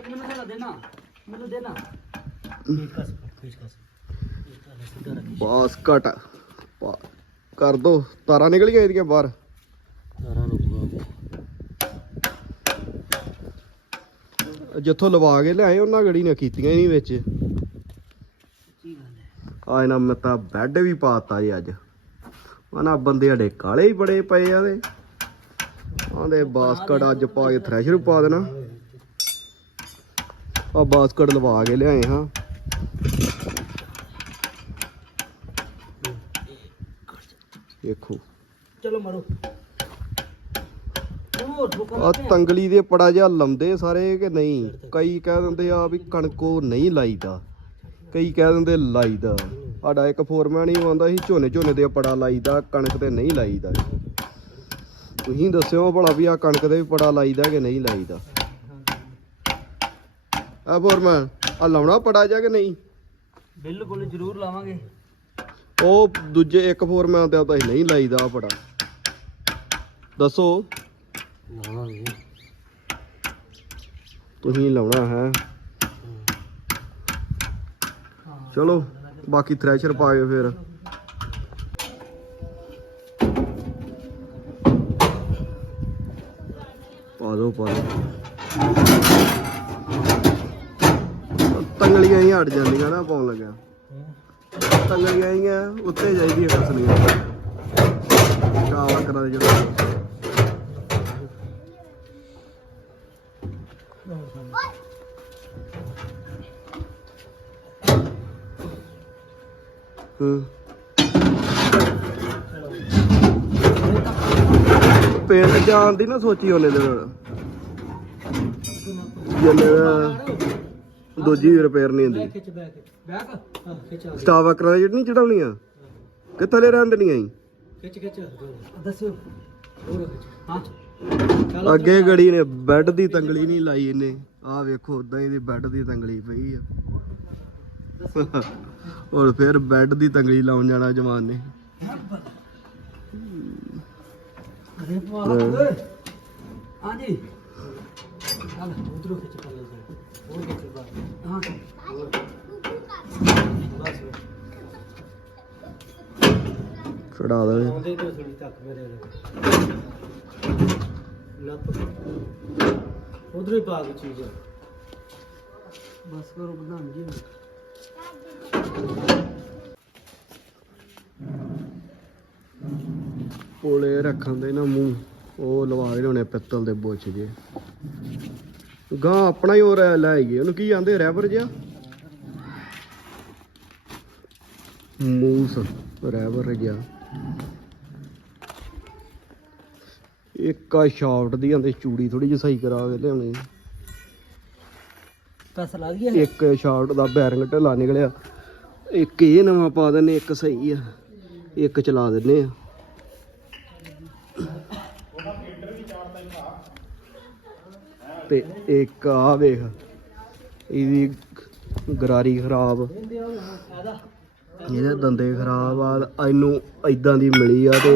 ਮੈਨੂੰ ਮੈਨੂੰ ਦੇਣਾ ਪੇਚਕਸ ਪੇਚਕਸ ਬਾਸ ਘਟ। ਪਾ- ਕਰ ਦੋ ਤਾਰਾਂ ਨਿਕਲ ਗਈਆਂ ਇਹਦੀਆਂ ਬਾਹਰ। ਤਾਰਾਂ ਨੂੰ ਜਿੱਥੋਂ ਲਵਾ ਕੇ ਲਿਆਏ ਉਹਨਾਂ ਗੜੀ ਨੇ ਕੀਤੀਆਂ ਹੀ ਨਹੀਂ ਵਿੱਚ। ਕੀ ਗੱਲ ਹੈ। ਆ ਇਹਨਾਂ ਮੈਂ ਤਾਂ ਬੈੱਡ ਵੀ ਪਾਤਾ ਜੀ ਅੱਜ। ਆਨਾ ਬੰਦੇ ਅੜੇ ਕਾਲੇ ਹੀ ਬੜੇ ਪਏ ਆ ਦੇ ਆਂਦੇ ਬਾਸਕਟ ਅੱਜ ਪਾ ਕੇ ਥ੍ਰੈਸ਼ਰ ਪਾ ਦੇਣਾ। ਆ ਬਾਸਕਟ ਲਵਾ ਕੇ ਲਿਆਏ ਹਾਂ। ਦੇਖੋ ਚਲੋ ਮਾਰੋ। ਆ ਤੰਗਲੀ ਦੇ ਪੜਾ ਜਿਹਾ ਲੰਦੇ ਸਾਰੇ ਕਿ ਨਹੀਂ? ਕਈ ਕਹਿ ਦਿੰਦੇ ਆ ਵੀ ਕਣਕੋ ਨਹੀਂ ਲਾਈਦਾ। ਕਈ ਕਹਿ ਦਿੰਦੇ ਲਾਈਦਾ। ਸਾਡਾ ਇੱਕ ਫੋਰਮੈਨ ਹੀ ਆਉਂਦਾ ਸੀ ਝੋਨੇ ਝੋਨੇ ਦੇ ਪੜਾ ਲਾਈਦਾ ਕਣਕ ਤੇ ਨਹੀਂ ਲਾਈਦਾ। ਤੁਸੀਂ ਦੱਸਿਓ ਭਲਾ ਵੀ ਆ ਕਣਕ ਦੇ ਵੀ ਪੜਾ ਲਾਈਦਾ ਕਿ ਨਹੀਂ ਲਾਈਦਾ? ਆ ਫੋਰਮੈਨ ਆ ਲਾਉਣਾ ਪੜਾ ਜਾ ਕਿ ਨਹੀਂ? ਬਿਲਕੁਲ ਜ਼ਰੂਰ ਲਾਵਾਂਗੇ। ਉਹ ਦੂਜੇ ਇੱਕ ਫੋਰਮੈਨ ਤੇ ਤਾਂ ਨਹੀਂ ਲਾਈਦਾ ਆ ਪੜਾ। ਦੱਸੋ। ਲਾਵਾਂਗੇ। ਤੁਸੀਂ ਲਾਉਣਾ ਹੈ। ਚਲੋ ਬਾਕੀ ਥ੍ਰੈਸ਼ਰ ਪਾ ਕੇ ਫਿਰ। ਪਾ ਦੋ ਪਾ ਦੋ। ਤੰਗਲੀਆਂ ਹੀ ਹਟ ਜਾਂਦੀਆਂ ਨਾ ਪਾਉਣ ਲੱਗਿਆ। ਤੰਗਲੀਆਂ ਹੀ ਆ, ਉੱਤੇ ਜਾਈਦੀਆਂ ਕਸਲੀਆਂ ਕਾਵਾ ਕਰਾ ਦੇ ਜਿਹੜਾ ਹੂੰ। ਪਿੰਡ ਜਾਣ ਦੀ ਨਾ ਸੋਚੀ ਉਹਨੇ ਦੇ ਨਾਲ ਜਿੰਨੇ ਦੂਜੀ ਰਿਪੇਅਰ ਨਹੀਂ ਹੁੰਦੀ। ਖਿੱਚ ਬੈਕ ਬੈਕ? ਹਾਂ ਖਿੱਚ ਆ ਸਟਾਫ ਵਰਕਰਾਂ ਜਿਹੜੀ ਨਹੀਂ ਚੜਾਉਣੀਆਂ ਕਿ ਥੱਲੇ ਰਹਿਣ ਦੇਣੀਆਂ ਸੀ ਖਿੱਚ ਖਿੱਚ। ਦੱਸਿਓ। ਹੋਰ ਖਿੱਚ। ਹਾਂ। ਚਲੋ ਅੱਗੇ ਗੜੀ ਨੇ ਬੈੱਡ ਦੀ ਤੰਗਲੀ ਨਹੀਂ ਲਾਈ ਇਹਨੇ। ਆਹ ਵੇਖੋ ਉਦਾਂ ਇਹਦੀ ਬੈੱਡ ਦੀ ਤੰਗਲੀ ਪਈ ਆ। ਹੋਰ ਫਿਰ ਬੈੱਡ ਦੀ ਤੰਗਲੀ ਲਾਉਣ ਜਾਣਾ ਜਵਾਨ ਨੇ। ਅਰੇ ਵਾਹ ਚੱਲ ਉਧਰੋਂ ਖਿੱਚ ਕਰ ਲੈ ਹੋਰ ਖਿੱਚ ਬਾਹਰ ਹਾਂ ਹੋਰ। ਬਸ ਛੜਾ ਦੇ। ਆਉਂਦੇ ਤੇ ਥੋੜੀ ਤੱਕ ਮੇਰੇ ਲੱਪ ਉਧਰੋਂ ਹੀ ਪਾ ਦੀ ਚੀਜ਼। ਬਸ ਕਰੋ ਪ੍ਰਧਾਨ ਜੀ ਕੋਲੇ ਰੱਖਣ ਦੇ ਨਾ ਮੂੰਹ ਉਹ ਲਵਾ ਦੇ ਹੋਣੇ ਪਿੱਤਲ ਦੇ ਬੁੱਚ ਜੇ ਗਾਂ ਆਪਣਾ ਹੀ ਹੋਰ ਲੈ ਗਏ ਉਹਨੂੰ ਕੀ ਜਾਂਦੇ ਰੈਬਰ ਜਿਆ? ਮੂਸ ਰੈਬਰ ਜਿਆ। ਇੱਕ ਆ ਸ਼ਾਫਟ ਦੀ ਆਂਦੇ ਚੂੜੀ ਥੋੜੀ ਜਿਹੀ ਸਹੀ ਕਰਾ ਕੇ ਲਿਆਉਣੀ। ਇੱਕ ਸ਼ਾਫਟ ਦਾ ਬੈਰਿੰਗ ਢਿੱਲਾ ਨਿਕਲਿਆ। ਇੱਕ ਇਹ ਨਵਾਂ ਪਾ ਦਿੰਨੇ ਇੱਕ ਸਹੀ ਆ। ਇੱਕ ਚਲਾ ਦਿੰਨੇ ਆ। ਤੇ ਇੱਕ ਆ ਵੇਖ, ਇਹਦੀ ਗਰਾਰੀ ਖਰਾਬ। ਇਹਦੇ ਦੰਦੇ ਖਰਾਬ ਆ, ਇਹਨੂੰ ਇਦਾਂ ਦੀ ਮਿਲੀ ਆ ਤੇ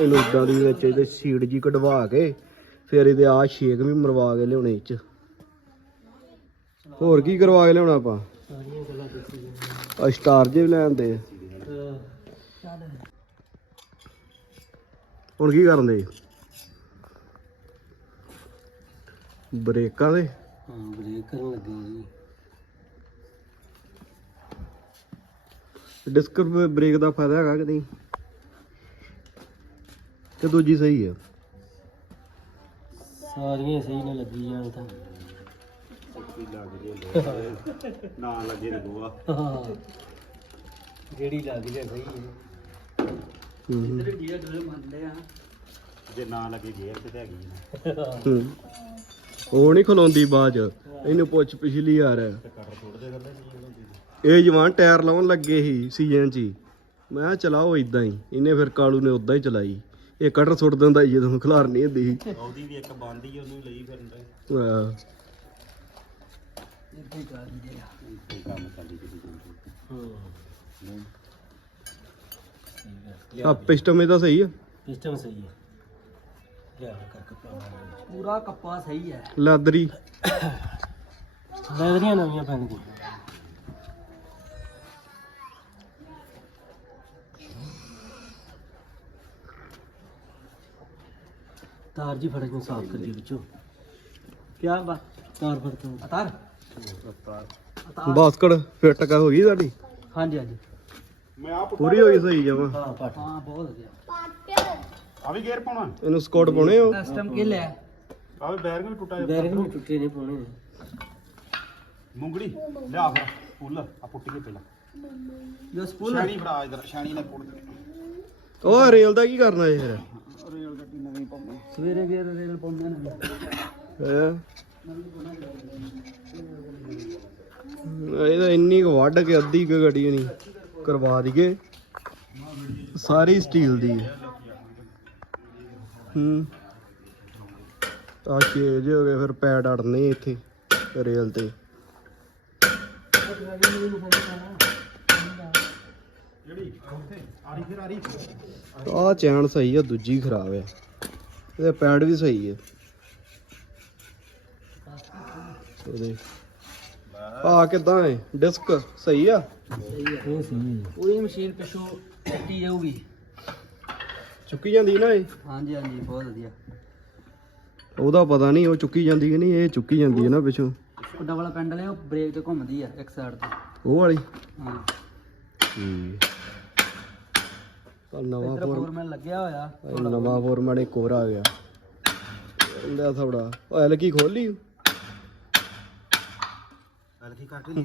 ਇਹਨੂੰ ਇਦਾਂ ਦੀ ਵਿੱਚ ਇਹਦੇ ਸੀਡ ਜੀ ਕਢਵਾ ਕੇ ਫਿਰ ਇਹਦੇ ਆ ਛੇਕ ਵੀ ਮਰਵਾ ਕੇ ਲਿਆਉਣੇ ਇਹ ਚ। ਹੋਰ ਕੀ ਕਰਵਾ ਕੇ ਲਿਆਉਣਾ ਆਪਾਂ? ਸਾਰੀਆਂ ਗੱਲਾਂ ਆ ਸਟਾਰ ਜੇ ਵੀ ਲੈਂਦੇ ਹੁਣ ਕੀ ਕਰਨ ਦੇ? ਬ੍ਰੇਕਾਂ ਦੇ ਹਾਂ ਬ੍ਰੇਕ ਕਰਨ ਲੱਗੇ ਜੀ। ਡਿਸਕ ਬ੍ਰੇਕ ਦਾ ਫਾਇਦਾ ਹੈਗਾ ਕਿ ਨਹੀਂ? ਤੇ ਦੂਜੀ ਸਹੀ ਆ? ਸਾਰੀਆਂ ਸਹੀ ਨਾ ਲੱਗੀ ਜਾਣ ਤਾਂ। ਨਾ ਲੱਗੇ ਨੇ ਗੋਆ। ਹਾਂ ਜਿਹੜੀ ਲੱਗ ਜਾ ਸਹੀ ਹੈ। ਹੂੰ ਗੀਰ ਡੋਲੇ ਮੰਨਦੇ ਆ। ਜੇ ਨਾ ਲੱਗੇ ਗੇਅਰ ਤੇ ਤਾਂ ਹੈਗੀ ਨਾ ਹੂੰ। ਉਹ ਨਹੀਂ ਖਲੋਂਦੀ ਬਾਜ। ਇਹਨੂੰ ਪੁੱਛ ਪਿਛਲੀ ਯਾਰ ਇਹ ਜਵਾਨ ਟਾਇਰ ਲਾਉਣ ਲੱਗੇ ਸੀ ਸੀਜ਼ਨ 'ਚ ਹੀ। ਮੈਂ ਕਿਹਾ ਚਲਾਓ ਇਦਾਂ ਹੀ। ਇਹਨੇ ਫਿਰ ਕਾਲੂ ਨੇ ਉਦਾਂ ਹੀ ਚਲਾਈ। ਇਹ ਕਟਰ ਸੁੱਟ ਦਿੰਦਾ ਸੀ ਜਦੋਂ ਖਿਲਾਰ ਨਹੀਂ ਹੁੰਦੀ ਸੀ। ਉਹਦੀ ਵੀ ਇੱਕ ਬੰਦੀ ਉਹਨੂੰ ਲਈ ਫਿਰਦਾ ਆਹ, ਇੱਥੇ ਕਰ ਦਿੰਦੇ ਆ। ਕੋਈ ਕੰਮ ਕਿਤੇ ਜਾਂਦੀ ਹਾਂ। ਆ ਪਿਸਟਮ ਇਹਦਾ ਸਹੀ ਆ। ਸਿਸਟਮ ਸਹੀ ਹੈ ਲਿਆ ਕਰ ਕੱਪਾ ਪੂਰਾ ਕੱਪਾ ਸਹੀ ਹੈ। ਲਾਦਰੀ। ਲੈਦਰੀਆਂ ਨਵੀਆਂ ਪੈਣਗੀਆਂ ਤਾਰ ਜੀ ਫੜਕ ਨੂੰ ਸਾਫ਼ ਕਰ ਦਿਓ ਵਿੱਚੋਂ। ਕੀ ਬਾਤ ਤਾਰ ਫੜ ਤੋਂ ਅਤਾਰ? ਬਾਸਕਟ ਫਿੱਟ ਕਾ ਹੋ ਗਈ ਤੁਹਾਡੀ? ਹਾਂਜੀ ਹਾਂਜੀ। ਮੈਂ ਆ ਪੂਰੀ ਹੋ ਗਈ ਸਹੀ ਜਮਾ। ਹਾਂ ਪਟ। ਹਾਂ ਬਹੁਤ ਵਧੀਆ। ਆ ਵੀ ਗੇਅਰ ਪਾਉਣਾ? ਇਹਨੂੰ ਸਕੋਟ ਪਾਉਣੇ ਹੋ ਕਸਟਮ ਕਿਲ ਹੈ ਆ ਵੀ ਬੈਰਿੰਗ ਵੀ ਟੁੱਟਾ ਬੈਰਿੰਗ ਵੀ ਟੁੱਟੇ ਨਹੀਂ ਪਾਉਣੇ ਮੁੰਗੜੀ ਲਿਆ ਫਿਰ ਫੁੱਲ ਆ ਪੁੱਟੀਏ ਪਹਿਲਾਂ। ਜੋ ਸਕੂਲ ਸ਼ਾਣੀ ਫੜਾ ਇਧਰ ਸ਼ਾਣੀ ਨਾਲ ਪੁੱਟ ਦੇ। ਉਹ ਰੇਲ ਦਾ ਕੀ ਕਰਨਾ ਇਹ ਫਿਰ? ਰੇਲ ਗੱਡੀ ਨਵੀਂ ਪਾਉਂਦੇ ਸਵੇਰੇ ਗੇਰ ਰੇਲ ਪਾਉਂਦੇ ਨੇ। ਹੈ? ਇਹ ਤਾਂ ਇੰਨੀ ਕੁ ਵੱਢ ਕੇ ਅੱਧੀ ਕੁ ਗੱਡੀ ਨਹੀਂ ਕਰਵਾ ਦਈਏ। ਸਾਰੀ ਸਟੀਲ ਦੀ ਹੈ। ਹੂੰ। ਆ ਚੇਜ ਹੋ ਗਏ ਫਿਰ ਪੈਡ ਅੜਨੇ ਇੱਥੇ ਰੇਲ ਤੇ। ਜਿਹੜੀ ਉੱਥੇ ਆਰੀ ਫਿਰ ਆਰੀ ਆ ਚੈਨ ਸਹੀ ਆ ਦੂਜੀ ਖਰਾਬ ਆ। ਇਹਦੇ ਪੈਡ ਵੀ ਸਹੀ ਹੈ ਉਹਦੇ ਆ ਕਿਦਾਂ ਹੈ ਡਿਸਕ ਸਹੀ ਆ? ਇਹ ਸਹੀ ਹੈ ਪੂਰੀ ਮਸ਼ੀਨ ਪਿੱਛੋਂ ਕੱਟੀ ਜਾਊਗੀ। ਚੁੱਕੀ ਜਾਂਦੀ ਨਾ ਇਹ? ਹਾਂਜੀ ਹਾਂਜੀ ਬਹੁਤ ਵਧੀਆ। ਉਹਦਾ ਪਤਾ ਨਹੀਂ ਉਹ ਚੁੱਕੀ ਜਾਂਦੀ ਕਿ ਨਹੀਂ ਇਹ ਚੁੱਕੀ ਜਾਂਦੀ ਹੈ ਨਾ ਪਿੱਛੋਂ। ਉਹ ਡਬਲ ਪੈਂਡਲ ਹੈ ਉਹ ਬ੍ਰੇਕ ਤੇ ਘੁੰਮਦੀ ਆ ਇੱਕ ਸਾਈਡ ਤੇ। ਉਹ ਵਾਲੀ? ਹਾਂ। ਠੀਕ। ਤਾਂ ਨਵਾਂ ਇਧਰ ਫੋਰ ਫੋਰਮੈਨ ਲੱਗਿਆ ਹੋਇਆ। ਨਵਾਂ ਫੋਰਮੈਨ ਇੱਕ ਹੋਰ ਆ ਗਿਆ। ਇਹਦਾ ਥੋੜਾ ਉਹ ਐਲ ਕੀ ਖੋਲੀ ਹਲਕੀ ਕੱਟ ਲਈ।